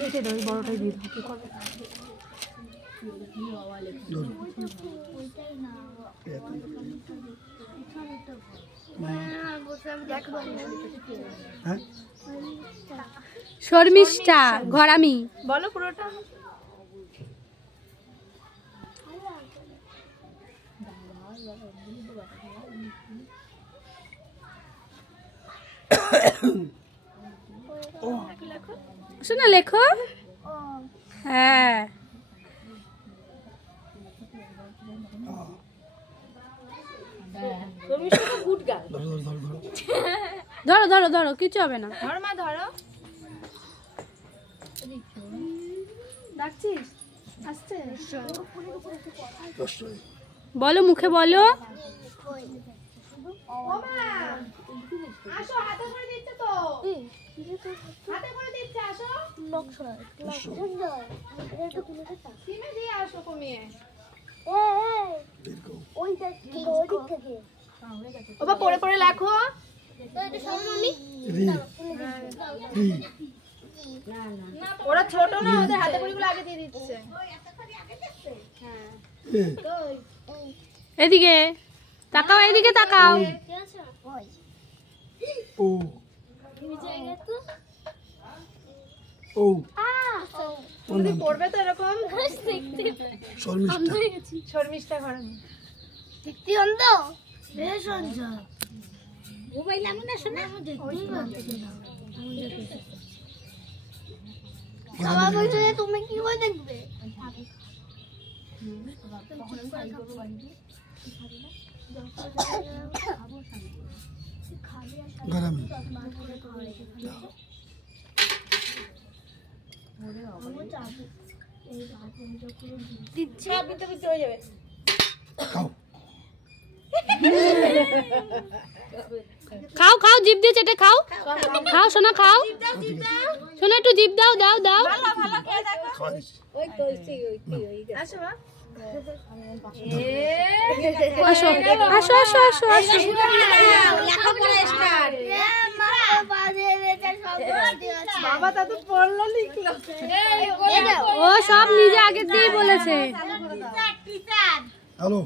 রেখে দাও, বড়টাই দিয়ে দাও, কি করবে? শর্মিষ্ঠা ঘরামি বলো পুরোটা। শোনা লেখো। হ্যাঁ ধরো ধরো ধরো, কিছু হবে না, ধরো মা ধরো। ডাকছিস আসছে, বলো মুখে বলো। আসো, হাতে করে দিচ্ছে তো, হাতে করে দিচ্ছে, আসো সিমে দিয়ে আসো কমিয়ে। ওবা পড়ে পড়ে লেখো। ওরা ছোট না, ওদের হাতে কড়িগুলো আগে দিয়ে দিচ্ছে। এদিকে তাকাও, এদিকে তাকাও। ও ও তুমি পড়বে তো এরকম। শর্মিষ্ঠা ঘরামি দেখতে অন্ধ বেশ অন্ধ। মোবাইল আমি না শোনা বাবা বলছে তুমি কি করে দেখবে? ঘরামি দিচ্ছে, বিতে বিতে হয়ে যাবে। খাও খাও, জিভ দিয়ে চেটে খাও, খাও সোনা খাও, সোনা একটু জিভ দাও, দাও দাও। আসো আসো আসো আসো আসো আসো। বাবা তা তো পড়লো লিখলো, ও সব নিজে আগে দিয়ে বলেছে।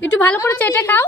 একটু ভালো করে চেটে খাও।